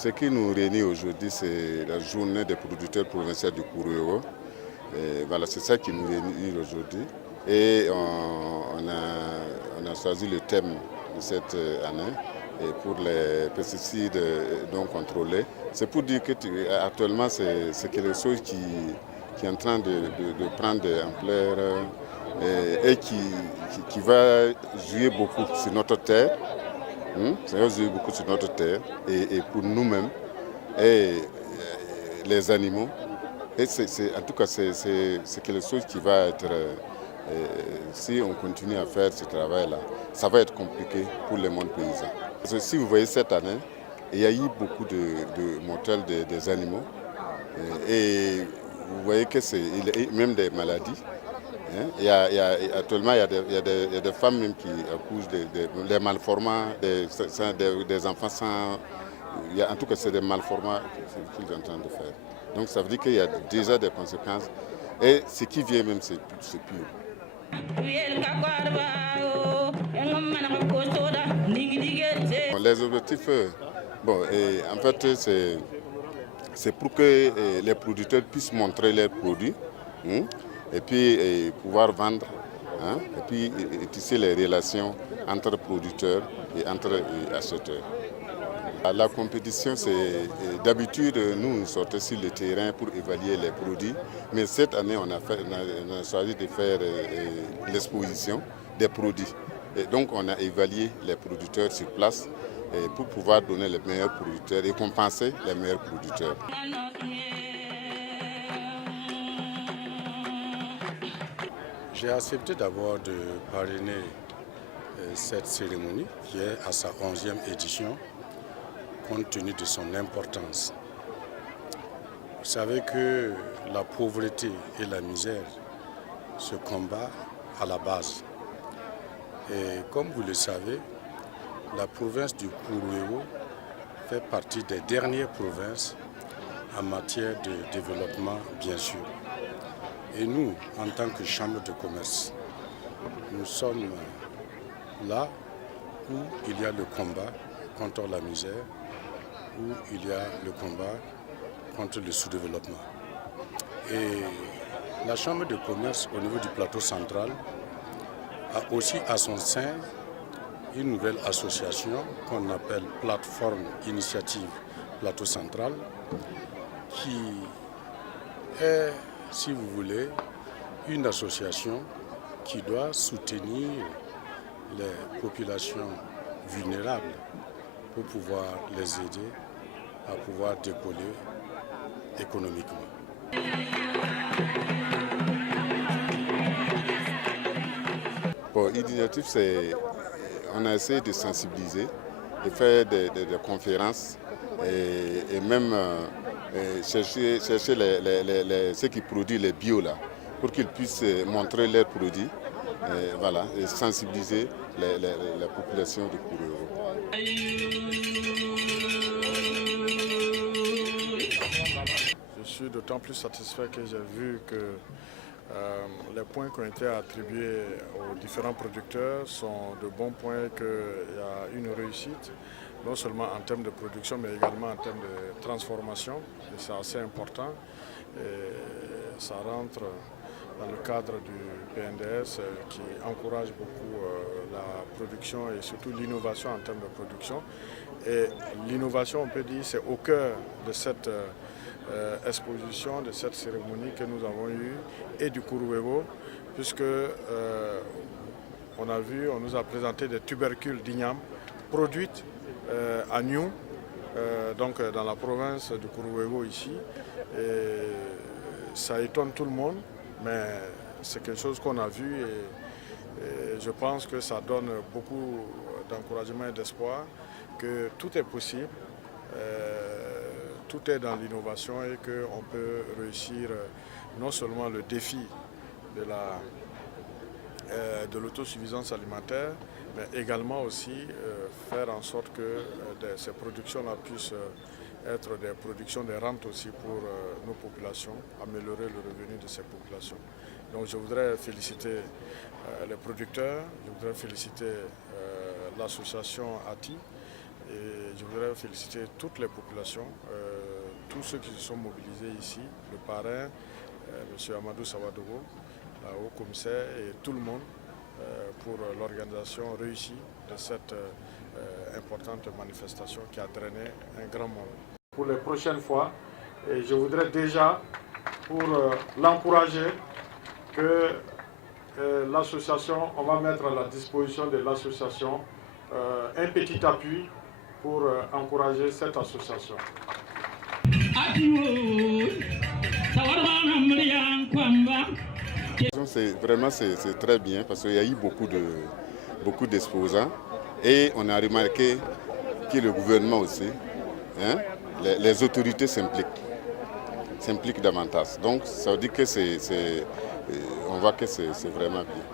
Ce qui nous réunit aujourd'hui, c'est la journée des producteurs provinciaux du Kourouéo. Voilà, c'est ça qui nous réunit aujourd'hui. Et on a choisi le thème de cette année et pour les pesticides non contrôlés. C'est pour dire que actuellement, c'est quelque chose qui est en train de prendre de l'ampleur et qui va jouer beaucoup sur notre terre. Ça va jouer beaucoup sur notre terre et pour nous-mêmes et les animaux. Et en tout cas, c'est quelque chose qui va être, si on continue à faire ce travail-là, ça va être compliqué pour le monde paysan. Parce que si vous voyez cette année, il y a eu beaucoup de mortels des animaux et vous voyez que c'est même des maladies. Actuellement, il y a des femmes même qui accouchent des malformants, des enfants sans... En tout cas, c'est des malformants qu'ils sont en train de faire. Donc ça veut dire qu'il y a déjà des conséquences. Et ce qui vient même, c'est pire. Les objectifs, en fait, c'est pour que les producteurs puissent montrer leurs produits et puis pouvoir vendre et puis tisser les relations entre producteurs et entre acheteurs. La compétition, c'est d'habitude, nous sortons sur le terrain pour évaluer les produits, mais cette année, on a choisi de faire l'exposition des produits. Et donc, on a évalué les producteurs sur place pour pouvoir donner les meilleurs producteurs et compenser les meilleurs producteurs. J'ai accepté d'abord de parrainer cette cérémonie qui est à sa 11e édition, compte tenu de son importance. Vous savez que la pauvreté et la misère se combattent à la base. Et comme vous le savez, la province du Kourouéo fait partie des dernières provinces en matière de développement, bien sûr. Et nous, en tant que chambre de commerce, nous sommes là où il y a le combat contre la misère, où il y a le combat contre le sous-développement. Et la chambre de commerce au niveau du plateau central a aussi à son sein une nouvelle association qu'on appelle Plateforme Initiative Plateau Central, qui est, si vous voulez, une association qui doit soutenir les populations vulnérables pour pouvoir les aider à pouvoir décoller économiquement. Bon, l'initiative, on a essayé de sensibiliser, de faire des conférences et même chercher ceux qui produisent les bio là, pour qu'ils puissent montrer leurs produits voilà, et sensibiliser la population du Kourouéo. Je suis d'autant plus satisfait que j'ai vu que les points qui ont été attribués aux différents producteurs sont de bons points, qu'il y a une réussite, non seulement en termes de production, mais également en termes de transformation. Et c'est assez important. Et ça rentre dans le cadre du PNDS qui encourage beaucoup la production et surtout l'innovation en termes de production. Et l'innovation, on peut dire, c'est au cœur de cette exposition, de cette cérémonie que nous avons eue et du Kourouéo, puisque on nous a présenté des tubercules d'igname produites à Niou, donc dans la province du Kourouéo ici. Et ça étonne tout le monde, mais c'est quelque chose qu'on a vu et je pense que ça donne beaucoup d'encouragement et d'espoir que tout est possible. Tout est dans l'innovation et qu'on peut réussir non seulement le défi de l'autosuffisance alimentaire, mais également aussi faire en sorte que ces productions-là puissent être des productions de rente aussi pour nos populations, améliorer le revenu de ces populations. Donc je voudrais féliciter les producteurs, je voudrais féliciter l'association ATI Et je voudrais féliciter toutes les populations, tous ceux qui se sont mobilisés ici, le parrain, M. Amadou Sawadogo, la haut-commissaire et tout le monde pour l'organisation réussie de cette importante manifestation qui a drainé un grand monde. Pour les prochaines fois, et je voudrais déjà, pour l'encourager, que l'association, on va mettre à la disposition de l'association un petit appui pour encourager cette association. C'est très bien parce qu'il y a eu beaucoup d'exposants et on a remarqué que le gouvernement aussi, les autorités s'impliquent davantage. Donc ça veut dire que on voit que c'est vraiment bien.